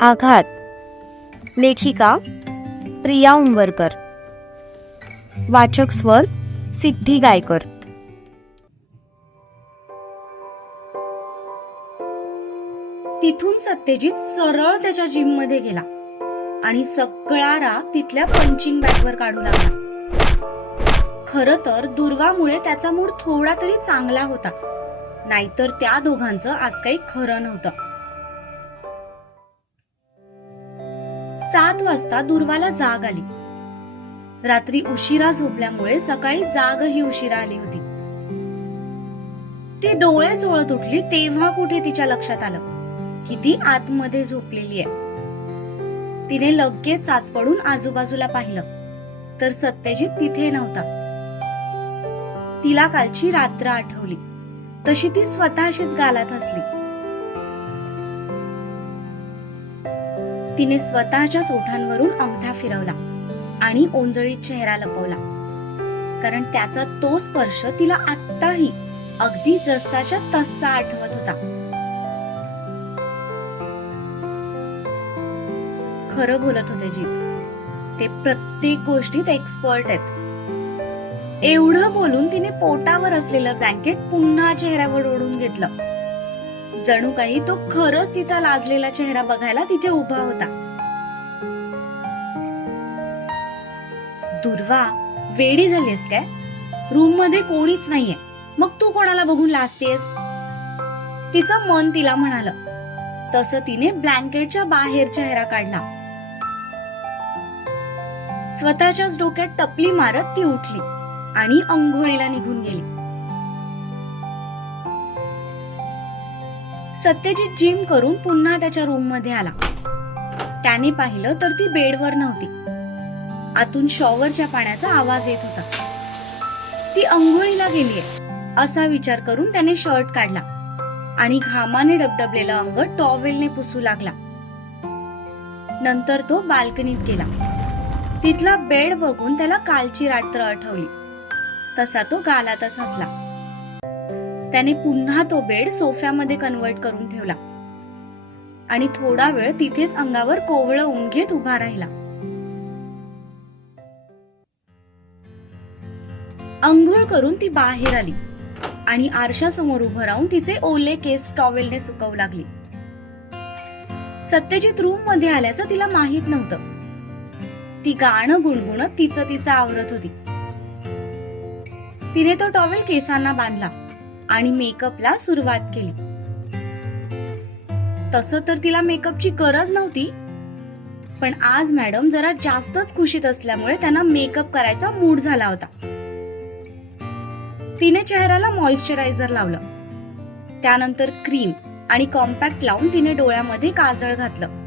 आघात. लेखिका प्रिया उंबरकर. वाचक स्वर सिद्धी गायकर. तिथून सत्यजित सरळ त्याच्या जिम मध्ये गेला आणि सगळा राग तिथल्या पंचिंग बॅगवर काढू लागला. खरं तर दुर्वामुळे त्याचा मूड थोडा तरी चांगला होता, नाहीतर त्या दोघांचं आज काही खरं नव्हतं. 7 वाजता दुर्वाला जाग आली. रात्री उशिरा झोपल्यामुळे सकाळी जागही उशिरा आली होती. ती डोळे चोळत उठली तेव्हा कुठे तिच्या लक्षात आलं की ती आतमध्ये झोपलेली आहे. तिने लगेच चाच पडून आजूबाजूला पाहिलं तर सत्यजित तिथे नव्हता. तिला कालची रात्र आठवली तशी ती स्वतःशीच गालात हसली. तिने स्वतःच्याच ओठांवरून अंगठा फिरवला आणि ओंजळीत चेहरा लपवला, कारण त्याचा तो स्पर्श तिला आत्ताही अगदी जसाच्या तसा आठवत होता. खरं बोलत होते जीत, ते प्रत्येक गोष्टीत एक्सपर्ट आहेत. एवढं बोलून तिने पोटावर असलेलं ब्लँकेट पुन्हा चेहऱ्यावर ओढून घेतलं. जणू काही तो खरंच तिचा लाजलेला चेहरा बघायला तिथे उभा होता. दुर्वा, वेडी झालीस काय? रूम मध्ये कोणीच नाहीये, मग तू कोणाला बघून लाजतेस? तिचं मन तिला म्हणालं. तसं तिने ब्लँकेटच्या बाहेर चेहरा काढला. स्वतःच्याच डोक्यात टपली मारत ती उठली आणि अंघोळीला निघून गेली. सत्यजित जिम करून पुन्हा त्याच्या रूम मध्ये आला. त्याने पाहिलं तर ती बेडवर नव्हती. आतून शॉवरच्या पाण्याचा आवाज येत होता. ती अंघोळीला गेलीये असा विचार करून त्याने शर्ट काढला आणि घामाने डबडबलेलं अंग टॉवेलने पुसू लागला. नंतर तो बाल्कनीत गेला. तिथला बेड बघून त्याला कालची रात्र आठवली. तसा तो गालातच हसला. त्याने पुन्हा तो बेड सोफ्यामध्ये कन्वर्ट करून ठेवला आणि थोडा वेळ तिथेच अंगावर कोवळं ऊन घेत उभा राहिला. अंघोळ करून ती बाहेर आली आणि आरशासमोर उभं राहून तिचे ओले केस टॉवेलने सुकवू लागली. सत्यजित रूम मध्ये आल्याचं तिला माहित नव्हतं. ती गाणं गुणगुणत तिचं आवरत होती. तिने तो टॉवेल केसांना बांधला आणि मेकअपला सुरुवात केली. तसं तर तिला मेकअपची गरज नव्हती, पण आज मॅडम जरा जास्तच खुशीत असल्यामुळे त्यांना मेकअप करायचा मूड झाला होता. तिने चेहऱ्याला मॉइश्चरायझर लावलं, त्यानंतर क्रीम आणि कॉम्पॅक्ट लावून तिने डोळ्यामध्ये काजळ घातलं.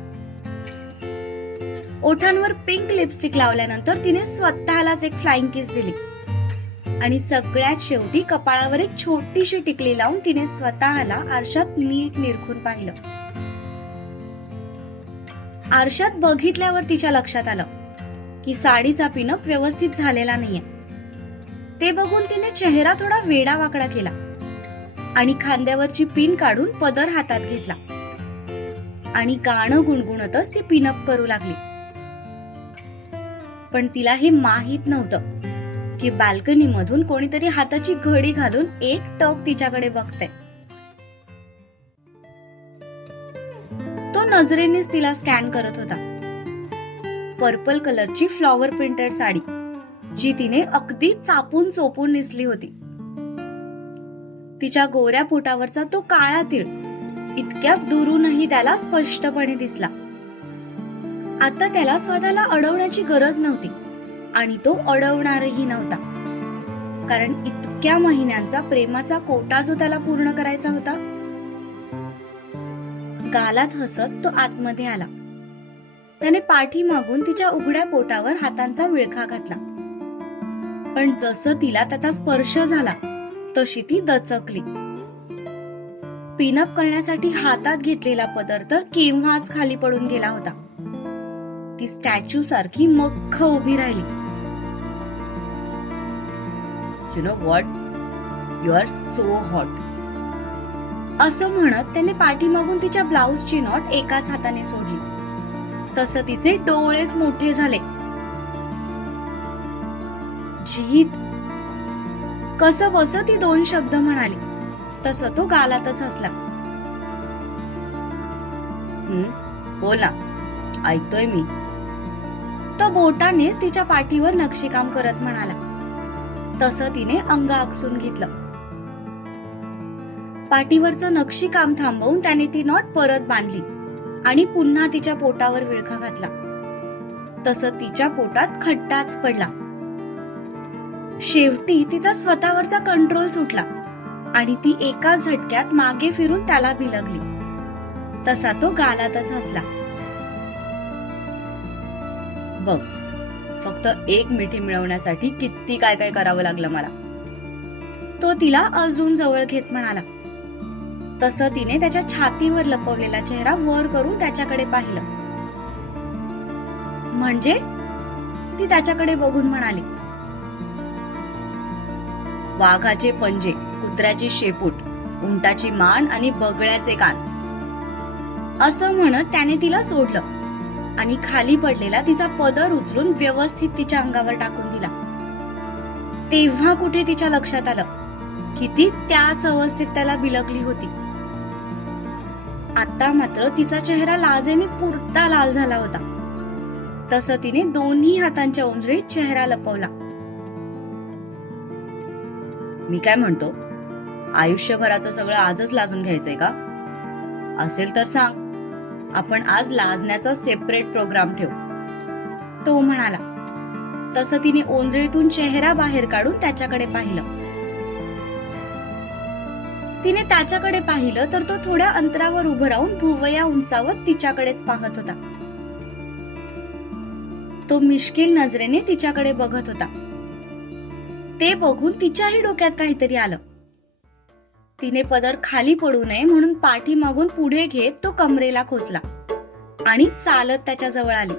ओठांवर पिंक लिपस्टिक लावल्यानंतर तिने स्वतःलाच एक फ्लाइंग किस दिली आणि सगळ्यात शेवटी कपाळावर एक छोटीशी टिकली लावून तिने स्वतःला आरशात नीट निरखून पाहिलं. आरशात बघितल्यावर तिच्या लक्षात आलं की साडीचा पिनअप व्यवस्थित झालेला नाहीये. ते बघून तिने चेहरा थोडा वेडावाकडा केला आणि खांद्यावरची पिन काढून पदर हातात घेतला आणि गाणं गुणगुणतच ती पिनअप करू लागली. पण तिला हे माहित नव्हतं की बाल्कनी मधून कोणीतरी हाताची घडी घालून एक टक तिच्याकडे बघतंय. तो नजरेनेच तिला स्कॅन करत होता. पर्पल कलरची फ्लॉवर प्रिंटेड साडी, जी तिने अगदी चापून चोपून नेसली होती. तिच्या गोऱ्या पोटावरचा तो काळा तीळ इतक्या दुरूनही त्याला स्पष्टपणे दिसला. आता त्याला स्वतःला अडवण्याची गरज नव्हती आणि तो अडवणारही नव्हता, कारण इतक्या महिन्यांचा प्रेमाचा कोटा जो त्याला पूर्ण करायचा होता. गालात हसत तो आतमध्ये आला. त्याने पाठी मागून तिच्या उघड्या पोटावर हातांचा विळखा घातला, पण जसं तिला त्याचा स्पर्श झाला तशी ती दचकली. पिनअप करण्यासाठी हातात घेतलेला पदर तर केव्हाच खाली पडून गेला होता. ती स्टॅच्यू सारखी मख्ख उभी राहिली. You know what, you are so hot, असं म्हणत त्याने पाठीमागून तिच्या ब्लाउजची नॉट एकाच हाताने सोडली तसं तिचे डोळेच मोठे झाले. जीत, कसं बस ती 2 शब्द म्हणाली. तसं तो गालातच हसला. बोल ना, ऐकतोय मी. तो बोटानेच तिच्या पाठीवर नक्षीकाम करत म्हणाला. तसं तिने अंग आकसून घेतलं. पाठीवरचं नक्षीकाम थांबवून त्याने ती नॉट परत बांधली आणि पुन्हा तिच्या पोटावर विळखा घातला. तसं तिच्या पोटात खड्डाच पडला. शेवटी तिचा स्वतःवरचा कंट्रोल सुटला आणि ती एका झटक्यात मागे फिरून त्याला बिलगली. तसा तो गालातच हसला. बघ, फक्त 1 मिठी मिळवण्यासाठी किती काय काय करावं लागलं मला. तो तिला अजून जवळ घेत म्हणाला. तसं तिने त्याच्या छातीवर लपवलेला चेहरा वर करून त्याच्याकडे पाहिलं. म्हणजे ती त्याच्याकडे बघून म्हणाली, वाघाचे पंजे, कुत्र्याची शेपूट, उंटाची मान आणि बगळ्याचे कान. असं म्हणत त्याने तिला सोडलं आणि खाली पडलेला तिचा पदर उचलून व्यवस्थित तिच्या अंगावर टाकून दिला. तेव्हा कुठे तिच्या लक्षात आलं की ती त्याच अवस्थेत त्याला बिलगली होती. आता मात्र तिचा चेहरा लाजेने पुरता लाल झाला होता. तसं तिने दोन्ही हातांच्या उंजळीत चेहरा लपवला. मी काय म्हणतो, आयुष्यभराचं सगळं आजच लाजून घ्यायचंय का? असेल तर सांग, आपण आज लाजण्याचा सेपरेट प्रोग्राम ठेवू, तो म्हणाला. तसं तिने ओंजळीतून चेहरा बाहेर काढून त्याच्याकडे पाहिलं. तिने त्याच्याकडे पाहिलं तर तो थोड्या अंतरावर उभं राहून भुवया उंचावत तिच्याकडेच पाहत होता. तो मिश्किल नजरेने तिच्याकडे बघत होता. ते बघून तिच्याही डोक्यात काहीतरी आलं. तिने पदर खाली पडू नये म्हणून पाठीमागून पुढे घेत तो कमरेला खोचला आणि चालत त्याच्या जवळ आली.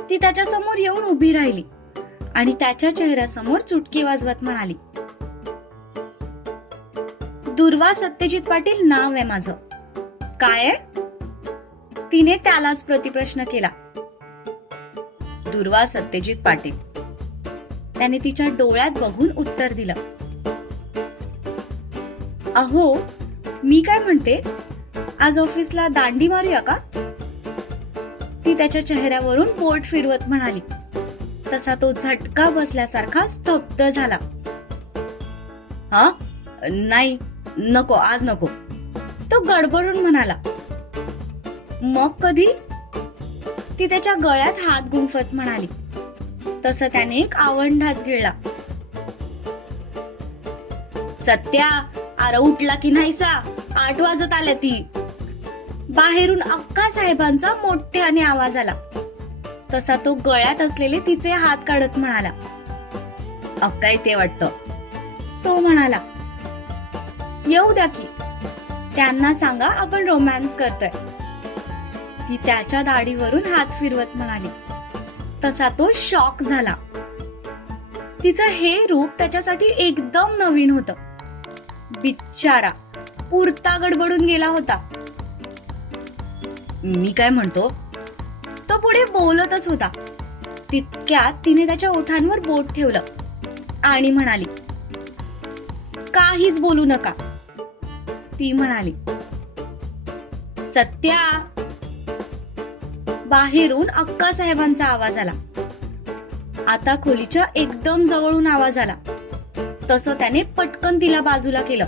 ती त्याच्या समोर येऊन उभी राहिली आणि त्याच्या चेहऱ्यासमोर चुटकी वाजवत म्हणाली, दुर्वा सत्यजित पाटील नाव आहे माझं. काय आहे? तिने त्यालाच प्रतिप्रश्न केला. दुर्वा सत्यजित पाटील, त्याने तिच्या डोळ्यात बघून उत्तर दिलं. अहो, मी काय म्हणते, आज ऑफिसला दांडी मारूया का? ती त्याच्या चेहऱ्यावरून बोट फिरवत म्हणाली. तसा तो झटका बसल्यासारखा स्तब्ध झाला. हा, नाही, नको, आज नको, तो गडबडून म्हणाला. मग कधी? ती त्याच्या गळ्यात हात गुंफत म्हणाली. तसं त्याने एक आवंढाच गिळला. सत्या, आर उठला की नाहीसा? 8 वाजत आल्या ती. बाहेरून अक्का साहेबांचा मोठ्याने आवाज आला. तसा तो गळ्यात असलेले तिचे हात काढत म्हणाला. अक्का येते वाटतं, तो म्हणाला. येऊ द्या की, त्यांना सांगा आपण रोमॅन्स करतोय. ती त्याच्या दाढीवरून हात फिरवत म्हणाली. तसा तो शॉक झाला. तिचं हे रूप त्याच्यासाठी एकदम नवीन होतं. बिचारा पुरता गडबडून गेला होता. मी काय म्हणतो, तो पुढे बोलतच होता. तितक्यात तिने त्याच्या ओठांवर बोट ठेवलं आणि म्हणाली, काहीच बोलू नका. ती म्हणाली. सत्या, बाहेरून अक्का साहेबांचा आवाज आला. आता खोलीच्या एकदम जवळून आवाज आला. तसं त्याने पटकन तिला बाजूला केलं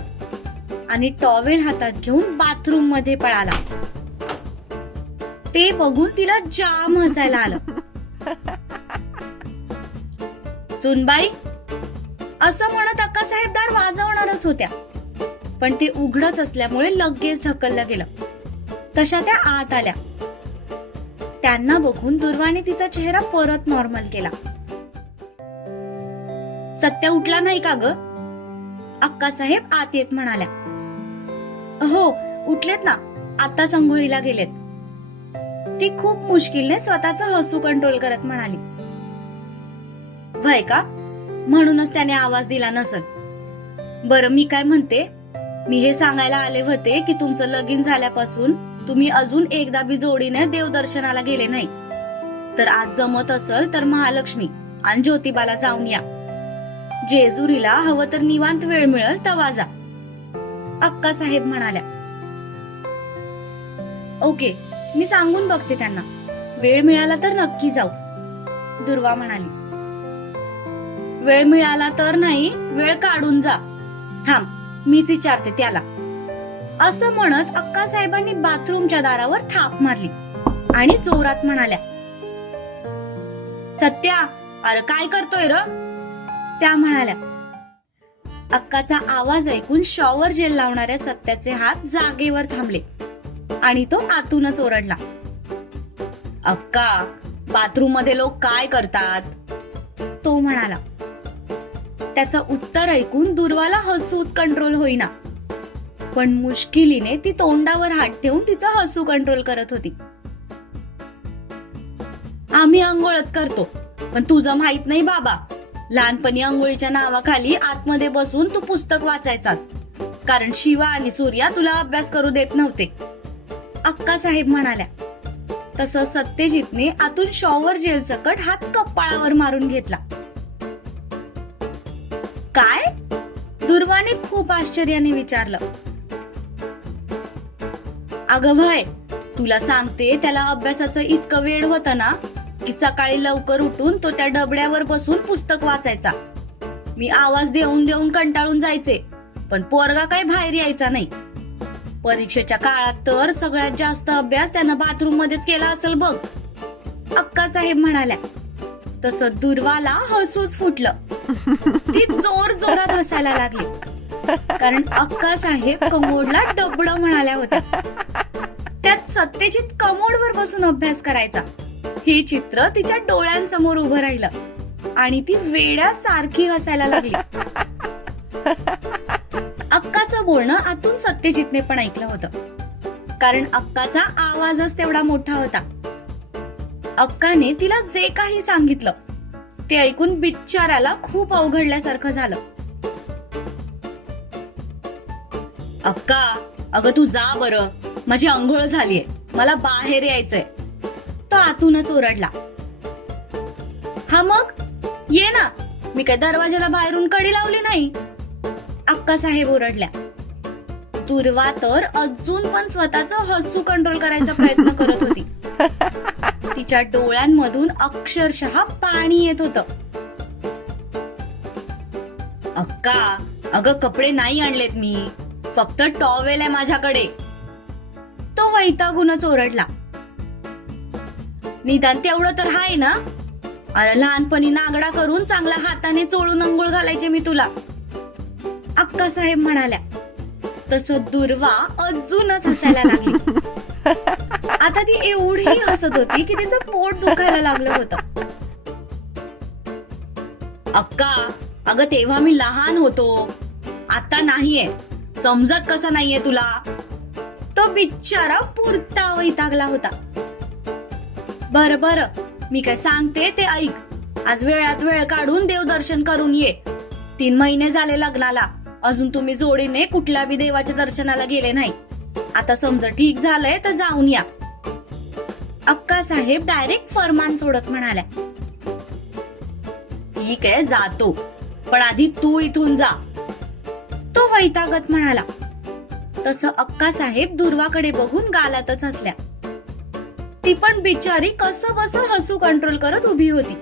आणि टॉवेल हातात घेऊन बाथरूम मध्ये पळाला. ते बघून तिला जाम हसायला आलं. सुनबाई, असं म्हणत अक्कासाहेब दार वाजवणारच होत्या, पण ते उघडच असल्यामुळे लगेच ढकललं गेलं. तशा त्या आत आल्या. त्यांना बघून दुर्वाने तिचा चेहरा परत नॉर्मल केला. सत्या उठला नाही का ग? अक्कासाहेब आत येत म्हणाल्या. हो, उठलेत ना, आताच अंघोळीला गेलेत. ती खूप मुश्किलने स्वतःचं हसू कंट्रोल करत म्हणाली. व्हय का? म्हणूनच त्याने आवाज दिला नसल. बरं, मी काय म्हणते, मी हे सांगायला आले होते की तुमचं लगीन झाल्यापासून तुम्ही अजून एकदा बी जोडीने देवदर्शनाला गेले नाही. तर आज जमत असल तर महालक्ष्मी आणि ज्योतिबाला जाऊन या. जेजुरीला हवं तर निवांत वेळ मिळेल तवा जा. अक्कासाहेब म्हणाल्या. ओके, मी सांगून बघते त्यांना. वेळ मिळाला तर नक्की जाऊ. दुर्वा म्हणाली. वेळ मिळाला तर नाही, वेळ काढून जा. थांब, मीच विचारते त्याला. असं म्हणत अक्कासाहेबांनी बाथरूमच्या दारावर थाप मारली आणि जोरात म्हणाल्या. सत्या, अरे काय करतोय र? त्या म्हणाल्या. अक्काचा आवाज ऐकून शॉवर जेल लावणाऱ्या सत्याचे हात जागेवर थांबले आणि तो आतूनच ओरडला. अक्का, बाथरूम मध्ये लोक काय करतात? तो म्हणाला. त्याचं उत्तर ऐकून दुर्वाला हसूच कंट्रोल होईना, पण मुश्किलीने ती तोंडावर हात ठेवून तिचं हसू कंट्रोल करत होती. आम्ही अंघोळच करतो, पण तुझं माहित नाही बाबा. लहानपणी अंघोळीच्या नावाखाली आतमध्ये बसून तू पुस्तक वाचायचास, कारण शिवा आणि सूर्या तुला अभ्यास करू देत नव्हते. अक्कासाहेब म्हणाल्या. तसं सत्यजितने आतून शॉवर जेल सकट हात कपाळावर मारून घेतला. काय? दुर्वाने खूप आश्चर्याने विचारलं. अगं भय, तुला सांगते, त्याला अभ्यासाचं इतकं वेळ होतं ना की सकाळी लवकर उठून तो त्या डबड्यावर बसून पुस्तक वाचायचा. मी आवाज देऊन देऊन कंटाळून जायचे, पण पोरगा काही बाहेर यायचा नाही. परीक्षेच्या काळात तर सगळ्यात जास्त अभ्यास त्यानं बाथरूम मध्येच केला असेल बघ. अक्कासाहेब म्हणाल्या. तसं दुर्वाला हसूच फुटलं. ती जोर जोरात हसायला लागली, कारण अक्कासाहेब कमोडला डबड म्हणाल्या होत्या. त्यात सत्यजित कमोडवर बसून अभ्यास करायचा हे चित्र तिच्या डोळ्यांसमोर उभं राहिलं आणि ती वेड्यासारखी हसायला लागली. अक्काचं बोलणं आतून सत्यजितने पण ऐकलं होतं, कारण अक्काचा आवाजच तेवढा मोठा होता. अक्काने तिला जे काही सांगितलं ते ऐकून बिचाऱ्याला खूप अवघडल्यासारखं झालं. अक्का, अगं तू जा बरं, माझी अंघोळ झालीये, मला बाहेर यायचंय. तो आतूनच ओरडला. हा मग ये ना, मी काय दरवाजाला बाहेरून कडी लावली नाही. अक्कासाहेब ओरडल्या. दुर्वा तर अजून पण स्वतःचं हसू कंट्रोल करायचा प्रयत्न करत होती. तिच्या डोळ्यांमधून अक्षरशः पाणी येत होतं. अक्का, अगं कपडे नाही आणलेत मी, फक्त टॉवेल आहे माझ्याकडे. तो वैतागूनच ओरडला. निदान तेवढं तर हाय ना? अरे लहानपणी नागडा करून चांगल्या हाताने चोळून अंघोळ घालायचे मी तुला. अक्कासाहेब म्हणाल्या. तसं दुर्वा अजूनच हसायला लागली. आता ती एवढी हसत होती की तिचं पोट दुखायला लागलं होतं. अक्का, अगं तेव्हा मी लहान होतो, आता नाहीये. समजत कसं नाहीये तुला? तो बिचारा पुरता वैतागला होता. बरं बरं, मी काय सांगते ते ऐक. आज वेळात वेळ काढून देवदर्शन करून ये. 3 महिने झाले लग्नाला, अजून तुम्ही जोडीने कुठल्या बी देवाच्या दर्शनाला गेले नाही. आता समजा ठीक झालंय तर जाऊन या. अक्कासाहेब डायरेक्ट फरमान सोडत म्हणाल्या. ठीक आहे, जातो, पण आधी तू इथून जा. तो वैतागत म्हणाला. तसं अक्कासाहेब दुर्वाकडे बघून गालातच हसल्या. ती पण बिचारी कसं बसं हसू कंट्रोल करत उभी होती.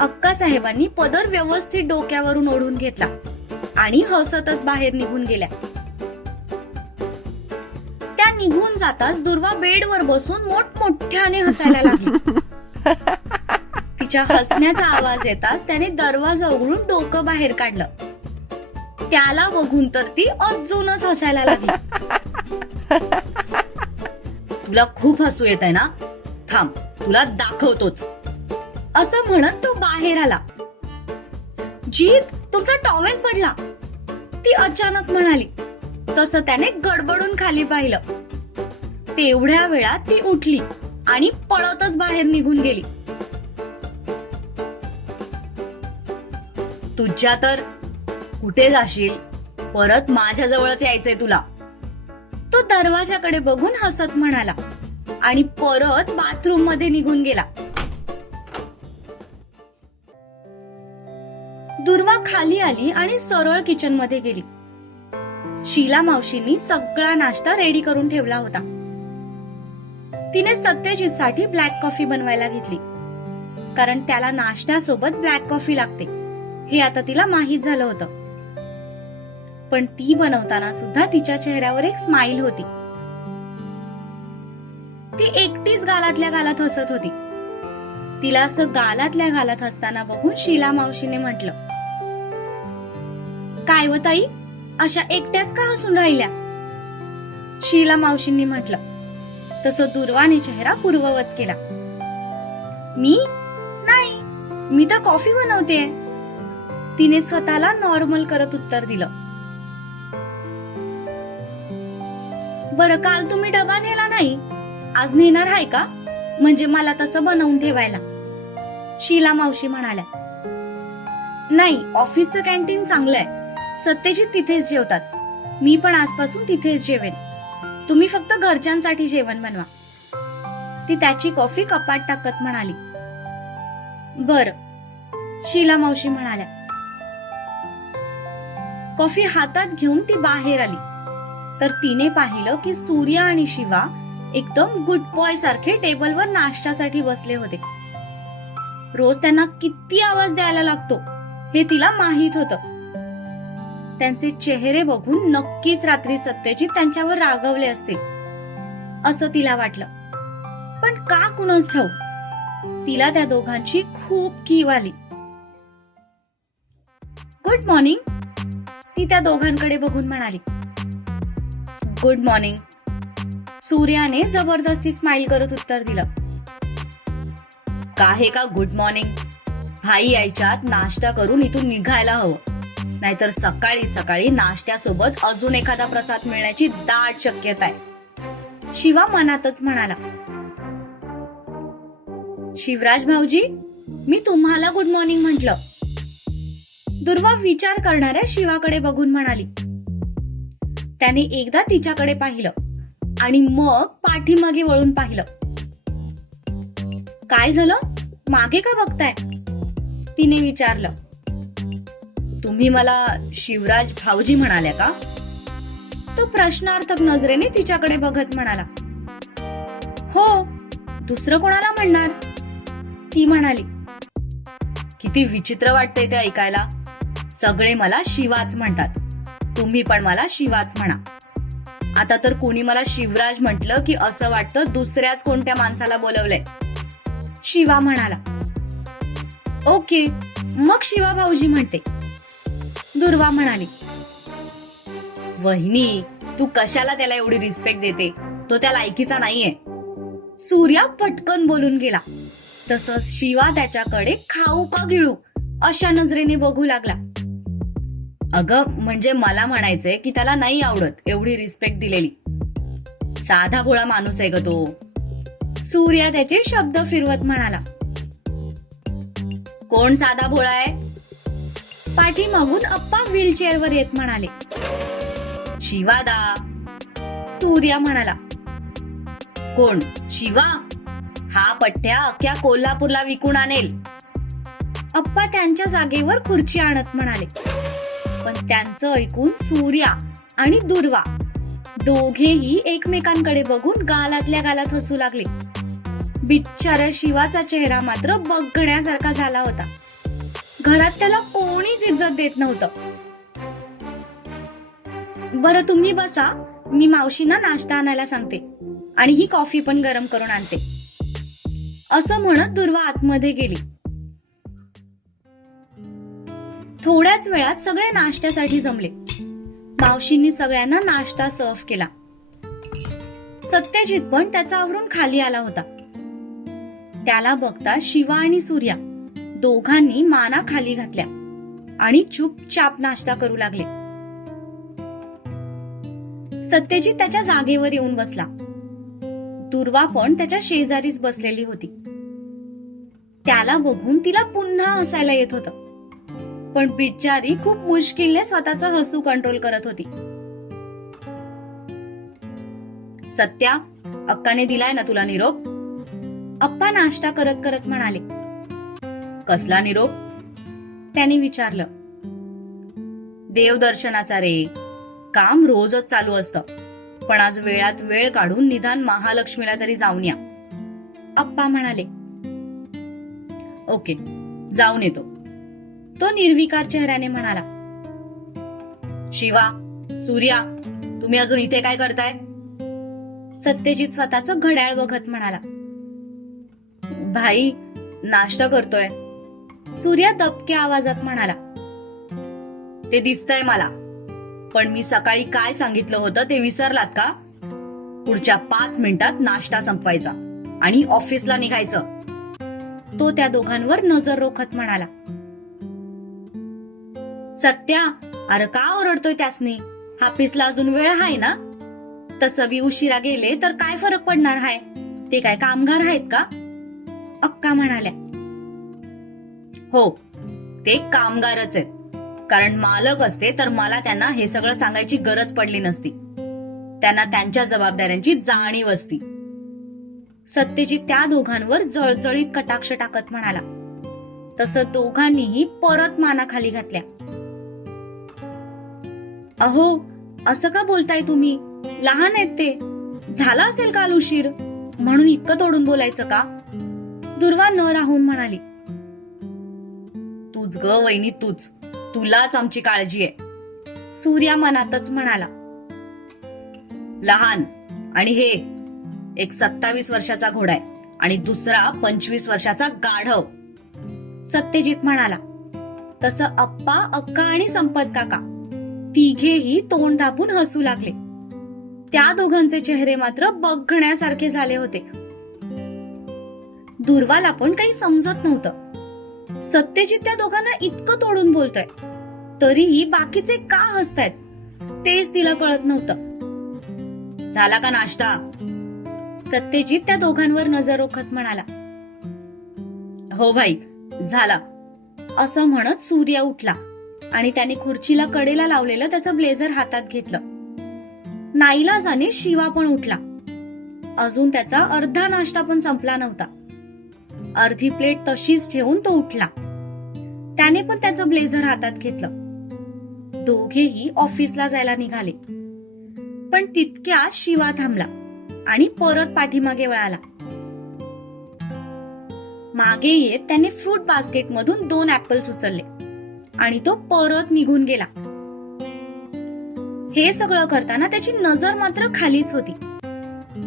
अक्कासाहेबांनी पदर व्यवस्थित डोक्यावरून ओढून घेतला आणि हसतच बाहेर निघून गेल्या. त्या निघून जाताच दुर्वा बेडवर बसून मोठमोठ्याने हसायला लागली. तिच्या हसण्याचा आवाज येताच त्याने दरवाजा उघडून डोकं बाहेर काढलं. त्याला बघून तर ती अजूनच हसायला लागली. तुला खूप हसू येत आहे ना? थांब, तुला दाखवतोच. असं म्हणत तो बाहेर आला. जीत, तुमचा टॉवेल पडला, ती अचानक म्हणाली. तसं त्याने गडबडून खाली पाहिलं. तेवढ्या वेळात ती उठली आणि पळतच बाहेर निघून गेली. तुझ्या तर कुठे जाशील? परत माझ्याजवळच यायचंय तुला. तो दरवाजाकडे बघून हसत म्हणाला आणि परत बाथरूम मध्ये निघून गेला. दुर्वा खाली आली आणि सरळ किचन मध्ये गेली. शीला मावशींनी सगळा नाश्ता रेडी करून ठेवला होता. तिने सत्यजितसाठी ब्लॅक कॉफी बनवायला घेतली, कारण त्याला नाश्त्यासोबत ब्लॅक कॉफी लागते हे आता तिला माहीत झालं होतं. पण ती बनवताना सुद्धा तिच्या चेहऱ्यावर एक स्माइल होती. ती एकटीच गालातल्या गालात हसत होती. तिला असं गालातल्या गालात हसताना बघून शीला मावशीने म्हटलं, काय व ताई, अशा एकट्याच का हसून राहिल्या? शीला मावशींनी म्हटलं. तसं दुर्वाने चेहरा पूर्ववत केला. मी नाही, मी तर कॉफी बनवते. तिने स्वतःला नॉर्मल करत उत्तर दिलं. बरं, काल तुम्ही डबा नेला नाही, आज नेणार आहे का? म्हणजे मला तसं बनवून ठेवायला. शीला मावशी म्हणाल्या. नाही, ऑफिसचं कॅन्टीन चांगलं आहे. सत्यजित तिथेच जेवतात. मी पण आजपासून तिथेच जेवेन. तुम्ही फक्त घरच्यांसाठी जेवण बनवा. ती त्याची कॉफी कपात टाकत म्हणाली. बर, शीला मावशी म्हणाल्या. कॉफी हातात घेऊन ती बाहेर आली तर तिने पाहिलं की सूर्य आणि शिवा एकदम गुड बॉय सारखे टेबलवर नाश्त्यासाठी बसले होते. रोज त्यांना किती आवाज द्यायला लागतो हे तिला माहित होतं. त्यांचे चेहरे बघून नक्कीच रात्री सत्यजित त्यांच्यावर रागवले असतील असं तिला वाटलं. पण का कुणास ठाऊक तिला त्या दोघांची खूप कीव आली. गुड मॉर्निंग, ती त्या दोघांकडे बघून म्हणाली. गुड मॉर्निंग, सूर्याने जबरदस्ती स्माइल करत उत्तर दिलं. काहे का गुड मॉर्निंग? भाई यायच्यात नाश्ता करून इथून निघायला हवं, नाहीतर सकाळी सकाळी नाश्त्यासोबत अजून एखादा प्रसाद मिळण्याची दाट शक्यता आहे. शिवा मनातच म्हणाला. शिवराज भाऊजी, मी तुम्हाला गुड मॉर्निंग म्हटलं. दुर्वा विचार करणाऱ्या शिवाकडे बघून म्हणाली. त्याने एकदा तिच्याकडे पाहिलं आणि मग पाठीमागे वळून पाहिलं. काय झालं, मागे का बघताय? तिने विचारलं. तुम्ही मला शिवराज भाऊजी म्हणाल्या का? तो प्रश्नार्थक नजरेने तिच्याकडे बघत म्हणाला. हो, दुसरं कोणाला म्हणणार? ती म्हणाली. किती विचित्र वाटतंय ते ऐकायला. सगळे मला शिवाच म्हणतात, तुम्ही पण मला शिवाच म्हणा. आता तर कोणी मला शिवराज म्हटलं की असं वाटतं दुसऱ्याच कोणत्या माणसाला बोलवलंय. शिवा म्हणाला. ओके, मग शिवा भाऊजी म्हणते. दुर्वा म्हणाली. वहिनी, तू कशाला त्याला एवढी रिस्पेक्ट देते? तो त्या लायकीचा नाहीये. सूर्या पटकन बोलून गेला. तसंच शिवा त्याच्याकडे खाऊ का गिळू अशा नजरेने बघू लागला. अगं, म्हणजे मला म्हणायचंय की त्याला नाही आवडत एवढी रिस्पेक्ट दिलेली. साधा भोळा माणूस आहे ग तो. सूर्या त्याचे शब्द फिरवत म्हणाला. कोण साधा भोळा आहे? पाठीमागून अप्पा व्हीलचेअरवर येत म्हणाले. शिवादा, सूर्या म्हणाला. कोण शिवा? हा पठ्ठ्या अख्ख्या कोल्हापूरला विकून आणेल. अप्पा त्यांच्या जागेवर खुर्ची आणत म्हणाले. पण त्यांचं ऐकून सूर्या आणि दुर्वा दोघेही एकमेकांकडे बघून गालातल्या गालात हसू लागले. बिचाऱ्या शिवाचा चेहरा मात्र बघण्यासारखा झाला होता. घरात त्याला कोणीच इज्जत देत नव्हतं. बरं, तुम्ही बसा, मी मावशींना नाश्ता आणायला सांगते आणि ही कॉफी पण गरम करून आणते. असं म्हणत दुर्वा आतमध्ये गेली. थोड्याच वेळात सगळे नाश्त्यासाठी जमले. मावशींनी सगळ्यांना नाश्ता सर्व्ह केला. सत्यजित पण त्याचा आवरून खाली आला होता. त्याला बघता शिवा आणि सूर्या दोघांनी माना खाली घातल्या आणि चुपचाप नाश्ता करू लागले. सत्यजित त्याच्या जागेवर येऊन बसला. दुर्वा पण त्याच्या शेजारीच बसलेली होती. त्याला बघून तिला पुन्हा हसायला येत होतं. पण बिचारी खूप मुश्किलने स्वतःचं हसू कंट्रोल करत होती. सत्या, अक्काने दिलाय ना तुला निरोप? अप्पा नाश्ता करत करत म्हणाले. कसला निरोप? त्याने विचारलं. देवदर्शनाचा रे. काम रोजच चालू असतं, पण आज वेळात वेळ काढून निदान महालक्ष्मीला तरी जाऊन या. अप्पा म्हणाले. ओके, जाऊन येतो. तो निर्विकार चेहऱ्याने म्हणाला. शिवा, सूर्या, तुम्ही अजून इथे काय करताय? सत्यजित स्वतःचं घड्याळ बघत म्हणाला. भाई, नाश्ता करतोय. सूर्या दबक्या आवाजात म्हणाला. ते दिसतंय मला, पण मी सकाळी काय सांगितलं होतं ते विसरलात का? पुढच्या 5 मिनिटात नाश्ता संपवायचा आणि ऑफिसला निघायचं. तो त्या दोघांवर नजर रोखत म्हणाला. सत्या, अरे का ओरडतोय त्यासनी? ऑफिसला अजून वेळ आहे ना? तसं बी उशिरा गेले तर काय फरक पडणार आहे? ते काय कामगार आहेत का? अक्का म्हणाल्या. हो, ते कामगारच आहेत. कारण मालक असते तर मला त्यांना हे सगळं सांगायची गरज पडली नसती. त्यांना त्यांच्या जबाबदाऱ्यांची जाणीव असती. सत्यजित त्या दोघांवर जळजळीत कटाक्ष टाकत म्हणाला. तसं दोघांनीही परत मानाखाली घातल्या. अहो, असं का बोलताय तुम्ही? लहान आहेत ते. झाला असेल काल उशीर, म्हणून इतकं तोडून बोलायचं का? दुर्वा न राहून म्हणाली. तूच ग वहिनी, तूच. तुलाच आमची काळजी आहे. सूर्या मनातच म्हणाला. लहान आणि हे एक 27 वर्षाचा घोडा आहे आणि दुसरा 25 वर्षाचा गाढव. सत्यजित म्हणाला. तसं अप्पा, अक्का आणि संपत काका तिघेही तोंड दाबून हसू लागले. त्या दोघांचे चेहरे मात्र बघण्यासारखे झाले होते. दुर्वाला पण काही समजत नव्हतं. सत्यजित त्या दोघांना इतकं तोडून बोलतोय, तरीही बाकीचे का हसतायत तेच तिला कळत नव्हतं. झाला का नाश्ता? सत्यजित त्या दोघांवर नजर रोखत म्हणाला. हो भाई, झाला. असं म्हणत सूर्या उठला आणि त्याने खुर्चीला कडेला लावलेलं त्याचं ब्लेझर हातात घेतलं. नाईलाजाने शिवा पण उठला. अजून त्याचा अर्धा नाश्ता पण संपला नव्हता. अर्धी प्लेट तशीच ठेवून तो उठला. त्याने पण त्याचं ब्लेझर हातात घेतलं. दोघेही ऑफिसला जायला निघाले. पण तितक्यात शिवा थांबला आणि परत पाठीमागे वळाला. मागे येत त्याने फ्रूट बास्केट मधून 2 ऍपल्स उचलले आणि तो परत निघून गेला. हे सगळं करताना त्याची नजर मात्र खालीच होती.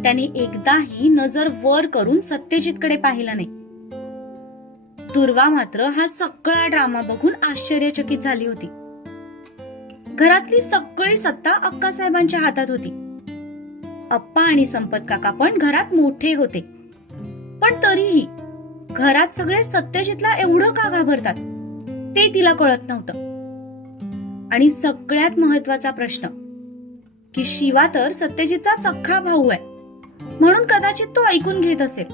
त्याने एकदाही नजर वर करून सत्यजितकडे पाहिलं नाही. दुर्वा मात्र हा सगळा ड्रामा बघून आश्चर्यचकित झाली होती. घरातली सगळी सत्ता अक्कासाहेबांच्या हातात होती. अप्पा आणि संपत काका पण घरात मोठे होते, पण तरीही घरात सगळे सत्यजितला एवढं का घाबरतात ते तिला कळत नव्हतं. आणि सगळ्यात महत्वाचा प्रश्न की शिवा तर सत्यजितचा सख्खा भाऊ आहे, म्हणून कदाचित तो ऐकून घेत असेल.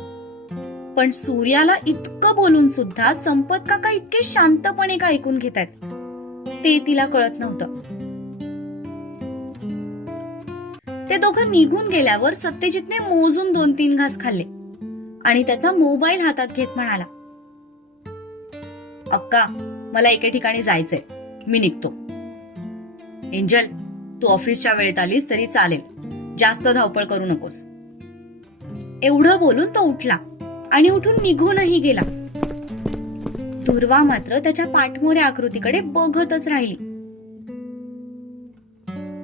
पण सूर्याला इतकं बोलून सुद्धा संपत काका इतके शांतपणे का ऐकून घेत आहेत ते तिला कळत नव्हतं. ते दोघं निघून गेल्यावर सत्यजितने मोजून 2-3 घास खाल्ले आणि त्याचा मोबाईल हातात घेत म्हणाला. अक्का, मला एके ठिकाणी जायचंय, मी निघतो. एंजल, तू ऑफिसच्या वेळेत आलीस तरी चालेल, जास्त धावपळ करू नकोस. एवढं बोलून तो उठला आणि उठून निघूनही गेला. दुर्वा मात्र त्याच्या पाठमोऱ्या आकृतीकडे बघतच राहिली.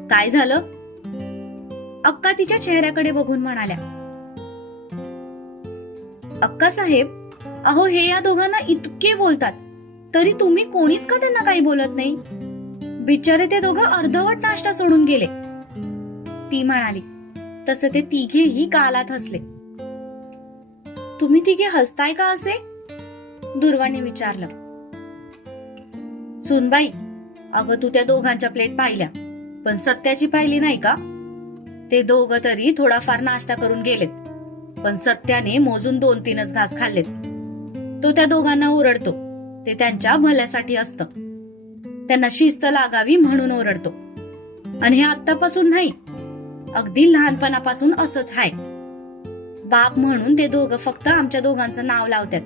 काय झालं? अक्का तिच्या चेहऱ्याकडे बघून म्हणाल्या. अक्का साहेब, अहो हे या दोघांना इतके बोलतात तरी तुम्ही कोणीच का त्यांना काही बोलत नाही? बिचारे ते दोघं अर्धवट नाश्ता सोडून गेले, ती म्हणाली. तसं ते तिघेही गालात हसले. तुम्ही तिघे हसताय का असे? दुर्वाने विचारलं. सुनबाई, अगं तू त्या दोघांच्या प्लेट पाहिल्या, पण सत्याची पाहिली नाही का? ते दोघं तरी थोडाफार नाश्ता करून गेलेत, पण सत्याने मोजून 2-3च घास खाल्लेत. तो त्या दोघांना ओरडतो, ते त्यांच्या भल्यासाठी असतं. त्यांना शिस्त लागावी म्हणून ओरडतो. आणि हे आत्तापासून नाही, अगदी लहानपणापासून असंच आहे. बाप म्हणून ते दोघं फक्त आमच्या दोघांचं नाव लावतात,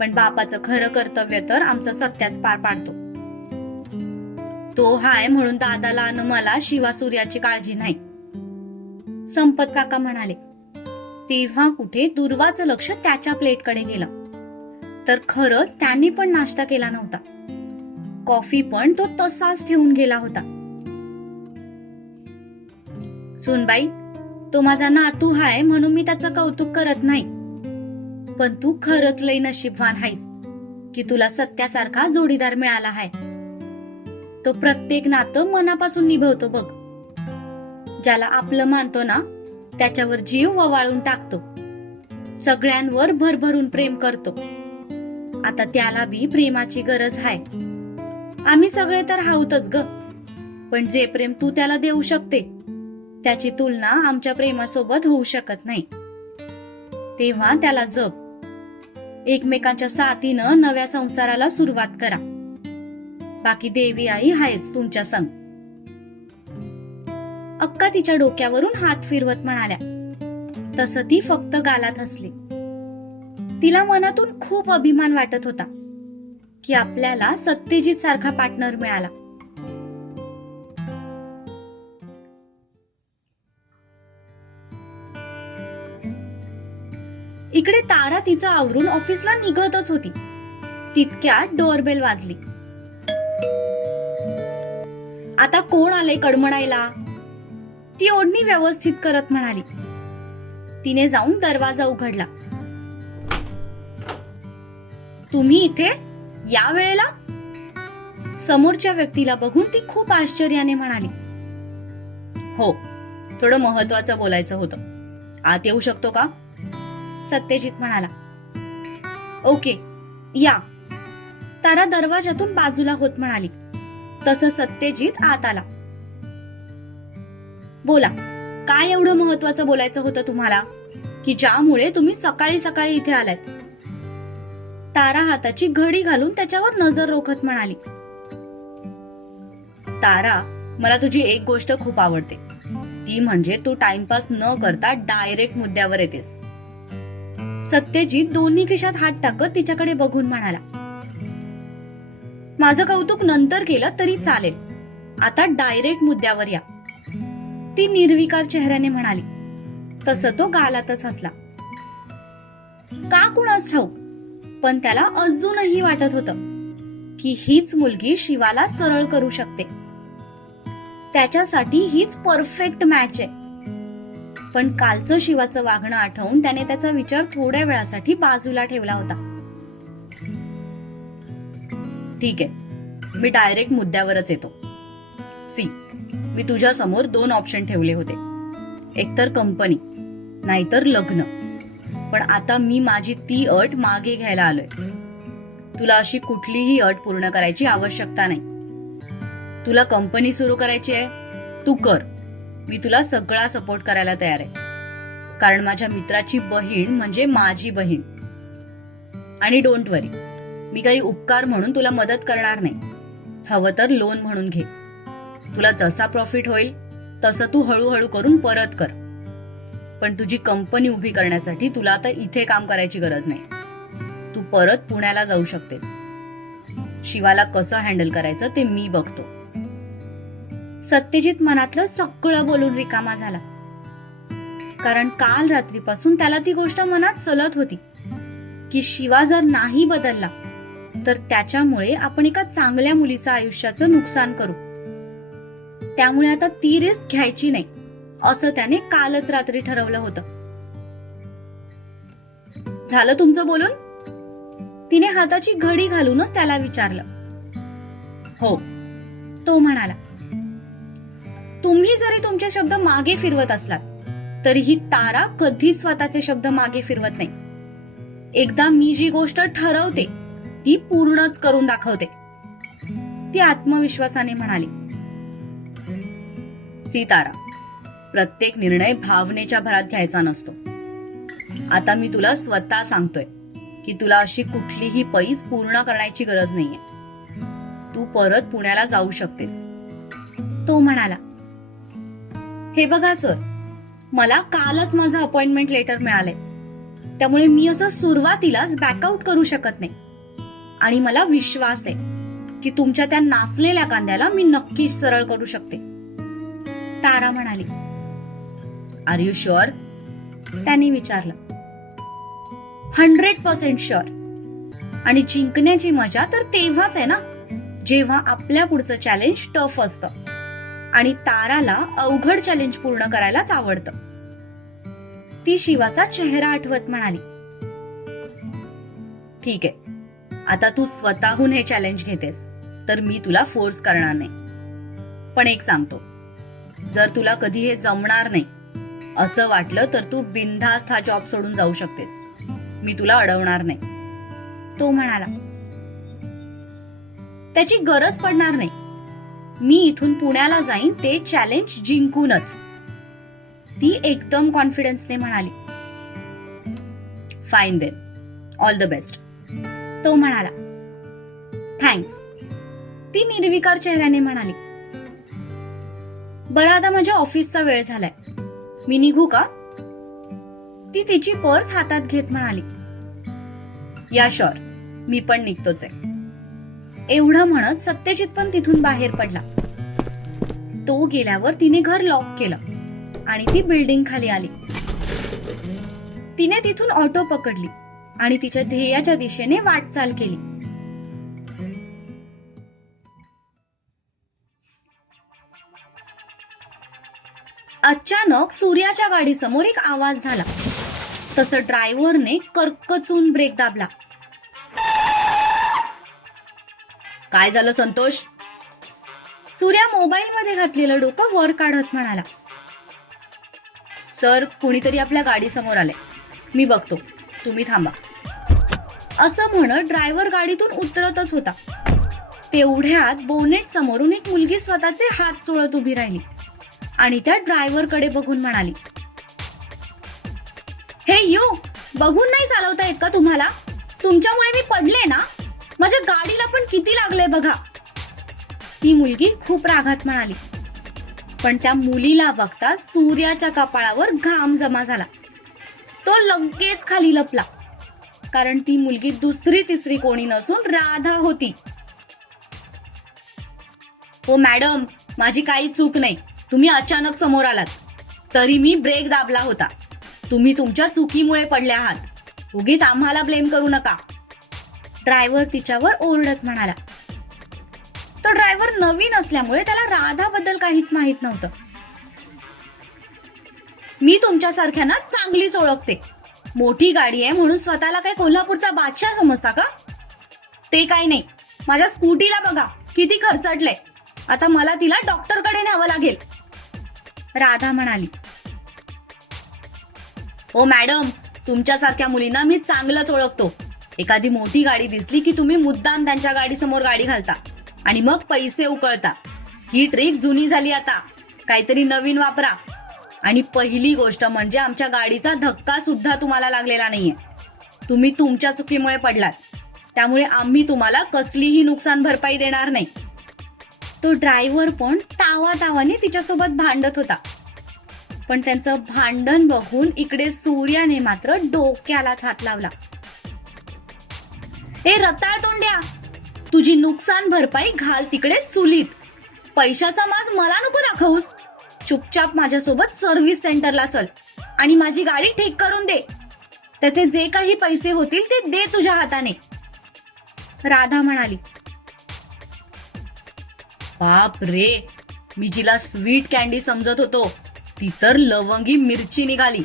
पण बापाचं खरं कर्तव्य तर आमचा सत्याच पार पाडतो. तो हाय म्हणून दादाला आणि मला शिवा सूर्याची काळजी नाही. संपत काका म्हणाले. तेव्हा कुठे दुर्वाचं लक्ष त्याच्या प्लेटकडे गेलं. तर खरंच त्याने पण नाश्ता केला नव्हता. कॉफी पण तो तसाच ठेवून गेला होता. सुनबाई, तो माझा नातू हाय म्हणून मी त्याचं कौतुक करत नाही, पण तू खरंच लई नशीबवान आहेस की तुला सत्यासारखा जोडीदार मिळाला आहे. तो प्रत्येक नातं मनापासून निभवतो बघ. ज्याला आपलं मानतो ना त्याच्यावर जीव ववाळून टाकतो. सगळ्यांवर भरभरून प्रेम करतो. आता त्याला बी प्रेमाची गरज आहे. आम्ही सगळे तर हाऊतच ग, पण जे प्रेम तू त्याला देऊ शकते त्याची तुलना आमच्या प्रेमासोबत होऊ शकत नाही. तेव्हा त्याला जप. एकमेकांच्या साथीनं नव्या संसाराला सुरुवात करा. बाकी देवी आई आहेच तुमच्या संग. अक्का तिच्या डोक्यावरून हात फिरवत म्हणाल्या. तसं ती फक्त गालात हसली. तिला मनातून खूप अभिमान वाटत होता की आपल्याला सत्यजित सारखा पार्टनर मिळाला. इकडे तारा तिचं आवरून ऑफिसला निघतच होती. तितक्यात डोअरबेल वाजली. आता कोण आले कडमडायला, ती ओढणी व्यवस्थित करत म्हणाली. तिने जाऊन दरवाजा उघडला. तुम्ही इथे या वेळेला? समोरच्या व्यक्तीला बघून ती खूप आश्चर्याने म्हणाली. हो, थोडं महत्वाचं बोलायचं होतं. आत येऊ शकतो का? सत्यजित म्हणाला. ओके, या. तारा दरवाजातून बाजूला होत म्हणाली. तसं सत्यजित आत आला. बोला, काय एवढं महत्वाचं बोलायचं होतं तुम्हाला की ज्यामुळे तुम्ही सकाळी सकाळी इथे आलात? तारा हाताची घडी घालून त्याच्यावर नजर रोखत म्हणाली. तारा, मला तुझी एक गोष्ट खूप आवडते, ती म्हणजे तू टाइमपास न करता डायरेक्ट मुद्द्यावर येतेस. सत्यजित दोन्ही खिशात हात टाकत तिच्याकडे बघून म्हणाला. माझं कौतुक नंतर केलं तरी चालेल, आता डायरेक्ट मुद्द्यावर या. ती निर्विकार चेहऱ्याने म्हणाली. तसं तो गालातच हसला. का कुणास ठाऊक, पण त्याला अजूनही वाटत होतं की हीच मुलगी शिवाला सरळ करू शकते. त्याच्यासाठी हीच परफेक्ट मॅच आहे. पण कालचं शिवाचं वागणं आठवून त्याने त्याचा विचार थोड्या वेळासाठी बाजूला ठेवला होता. ठीक आहे, मी डायरेक्ट मुद्द्यावरच येतो. सी, मी तुझ्या समोर 2 ऑप्शन ठेवले होते, एकतर कंपनी नाहीतर लग्न. पण आता मी माझी ती अट मागे घ्यायला आलोय. तुला अशी कुठलीही अट पूर्ण करायची आवश्यकता नाही. तुला कंपनी सुरू करायची आहे, तू कर. मी तुला सगळा सपोर्ट करायला तयार आहे, कारण माझ्या मित्राची बहीण म्हणजे माझी बहीण. आणि डोंट वरी, मी काही उपकार म्हणून तुला मदत करणार नाही. हवं तर लोन म्हणून घे. तुला जसा प्रॉफिट होईल तसं तू हळूहळू करून परत कर. पण तुझी कंपनी उभी करण्यासाठी तुला आता इथे काम करायची गरज नाही. तू परत पुण्याला जाऊ शकतेस. शिवाला कसं हँडल करायचं ते मी बघतो. सत्यजित मनातलं सगळं बोलून रिकामा झाला, कारण काल रात्रीपासून त्याला ती गोष्ट मनात सलत होती की शिवा जर नाही बदलला तर त्याच्यामुळे आपण एका चांगल्या मुलीचं आयुष्याचं नुकसान करू. त्यामुळे आता ती रिस्क घ्यायची नाही असं त्याने कालच रात्री ठरवलं होतं. झालं तुमचं बोलून? तिने हाताची घडी घालूनच त्याला विचारलं. हो, तो म्हणाला. तुम्ही जरी तुमचे शब्द मागे फिरवत असलात तरीही तारा कधीच स्वतःचे शब्द मागे फिरवत नाही. एकदा मी जी गोष्ट ठरवते ती पूर्णच करून दाखवते, ती आत्मविश्वासाने म्हणाली. सीतारा, प्रत्येक निर्णय भावनेच्या भरात घ्यायचा नसतो. आता मी तुला स्वतः सांगतोय की तुला अशी कुठलीही पैस पूर्ण करण्याची गरज नाहीये. तू परत पुण्याला जाऊ शकतेस. तो म्हणाला, हे बघा सर, मला कालच माझं अपॉइंटमेंट लेटर मिळालंय, त्यामुळे मी असं सुरुवातीलाच बॅकआउट करू शकत नाही. आणि मला विश्वास आहे की तुमच्या त्या नासलेल्या कांद्याला मी नक्कीच सरळ करू शकते. तारा म्हणाली, आर यू शुअर? त्यांनी विचारलं. 100% शुअर. आणि जिंकण्याची मजा तर तेव्हाच आहे ना, जेव्हा आपल्या पुढचं चॅलेंज टफ असतं आणि ताराला अवघड चॅलेंज पूर्ण करायलाच आवडतं. ती शिवाचा चेहरा आठवत म्हणाली, ठीक आहे, आता तू स्वतःहून हे चॅलेंज घेतेस तर मी तुला फोर्स करणार नाही. पण एक सांगतो, जर तुला कधी हे जमणार नाही असं वाटलं तर तू बिनधास्त हा जॉब सोडून जाऊ शकतेस. मी तुला अडवणार नाही. तो म्हणाला, त्याची गरज पडणार नाही. मी इथून पुण्याला जाईन ते चॅलेंज जिंकूनच. ती एकदम कॉन्फिडन्सने म्हणाली. Fine then, all the best. तो म्हणाला, थँक्स. ती निर्विकार चेहऱ्याने म्हणाली, बरं आता माझ्या ऑफिसचा वेळ झालाय, मी निघू का? ती तिची पर्स हातात घेत म्हणाली, या शुअर, मी पण निघतोच आहे. एवढं म्हणत सत्यजित पण तिथून बाहेर पडला. तो गेल्यावर तिने घर लॉक केलं आणि ती बिल्डिंग खाली आली. तिने तिथून ऑटो पकडली आणि तिच्या ध्येयाच्या दिशेने वाटचाल केली. अचानक सूर्याच्या गाडीसमोर एक आवाज झाला. तसं ड्रायव्हरने कर्कचून ब्रेक दाबला. काय झालं संतोष? सूर्या मोबाईल मध्ये घातलेलं डोकं वर काढत म्हणाला, सर, कुणीतरी आपल्या गाडी समोर आले, मी बघतो, तुम्ही थांबा. असं म्हणत ड्रायव्हर गाडीतून उतरतच होता. तेवढ्यात बोनेट समोरून एक मुलगी स्वतःचे हात चोळत उभी राहिली आणि त्या ड्रायव्हरकडे बघून म्हणाली, हे यू, बघून नाही चालवता येत का तुम्हाला? तुमच्यामुळे मी पडले ना, माझ्या गाडीला पण किती लागले बघा. ती मुलगी खूप रागात म्हणाली. पण त्या मुलीला बघता सूर्याच्या कपाळावर घाम जमा झाला. तो लगेच खाली लपला, कारण ती मुलगी दुसरी तिसरी कोणी नसून राधा होती. हो मॅडम, माझी काही चूक नाही, तुम्ही अचानक समोर आलात, तरी मी ब्रेक दाबला होता. तुम्ही तुमच्या चुकीमुळे पडले आहात, उगीच आम्हाला ब्लेम करू नका. ड्रायव्हर तिच्यावर ओरडत म्हणाला. तो ड्रायव्हर नवीन असल्यामुळे त्याला राधाबद्दल काहीच माहित नव्हतं. मी तुमच्यासारख्यांना चांगलीच ओळखते. मोठी गाडी आहे म्हणून स्वतःला काही कोल्हापूरचा बादशाह समजता का? ते काही नाही, माझ्या स्कूटीला बघा किती खर्चटले. आता मला तिला डॉक्टरकडे न्यावं लागेल. राधा म्हणाली. हो मॅडम, तुमच्यासारख्या मुलींना मी चांगलंच ओळखतो. एखादी मोठी गाडी दिसली की तुम्ही मुद्दाम त्यांच्या गाडीसमोर गाडी घालता आणि मग पैसे उकळता. ही ट्रिक जुनी झाली आता, काहीतरी नवीन वापरा. आणि पहिली गोष्ट म्हणजे आमच्या गाडीचा धक्का सुद्धा तुम्हाला लागलेला नाहीये. तुम्ही तुमच्या चुकीमुळे पडलात, त्यामुळे आम्ही तुम्हाला कसलीही नुकसान भरपाई देणार नाही. तो ड्रायव्हर पण तावातावाने तिच्यासोबत भांडत होता. पण त्यांचं भांडण बघून इकडे सूर्याने मात्र डोक्यालाच हात लावला. ए रताळ तोंड्या, तुझी नुकसान भरपाई घाल तिकडे चुलीत. पैशाचा माज मला नको दाखवूस. चुपचाप माझ्यासोबत सर्व्हिस सेंटरला चल आणि माझी गाडी ठीक करून दे. त्याचे जे काही पैसे होतील ते दे तुझ्या हाताने. राधा म्हणाली. बाप रे, मी जिला स्वीट कॅन्डी समजत होतो ती तर लवंगी मिरची निघाली.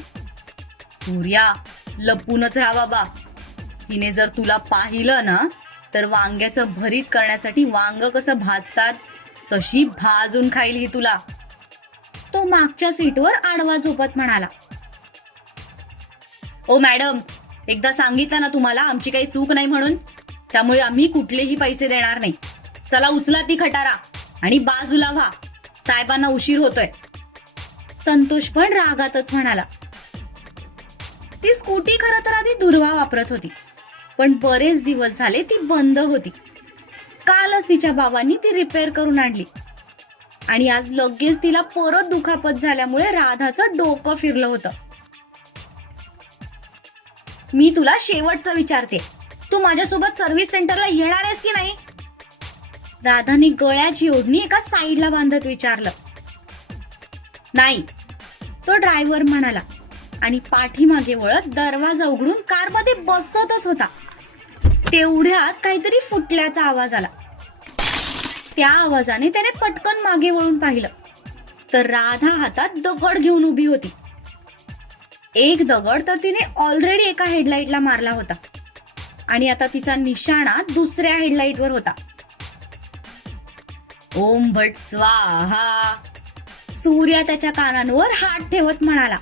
सूर्या, लपूनच राहा बाबा. हिने जर तुला पाहिलं ना तर वांग्याचं भरीत करण्यासाठी वांग कसं भाजतात तशी भाजून खाईल ही तुला. तो मागच्या सीटवर आडवा झोपत म्हणाला. ओ मॅडम, एकदा सांगितलं ना तुम्हाला आमची काही चूक नाही म्हणून, त्यामुळे आम्ही कुठलेही पैसे देणार नाही. चला उचला ती खटारा आणि बाजूला व्हा, साहेबांना उशीर होतोय. संतोष पण रागातच म्हणाला. ती स्कूटी खरं तर आधी दुर्वा वापरत होती, पण बरेच दिवस झाले ती बंद होती. कालच तिच्या बाबांनी ती रिपेअर करून आणली आणि आज लगेच तिला परत दुखापत झाल्यामुळे राधाचं डोकं फिरलं होतं. मी तुला शेवटचं विचारते, तू माझ्यासोबत सर्व्हिस सेंटरला येणार आहेस की नाही? राधाने गळ्याची ओढणी एका साईडला बांधत विचारलं. नाही, तो ड्रायव्हर म्हणाला आणि पाठीमागे वळत दरवाजा उघडून कारमध्ये बसतच होता. तेवढ्यात काहीतरी फुटल्याचा आवाज आला. त्या आवाजाने त्याने पटकन मागे वळून पाहिलं तर राधा हातात दगड घेऊन उभी होती. एक दगड तर तिने ऑलरेडी एका हेडलाईटला मारला होता आणि आता तिचा निशाणा दुसऱ्या हेडलाईटवर होता. ओम भट स्वाहा, सूर्या त्याच्या कानांवर हात ठेवत म्हणाला.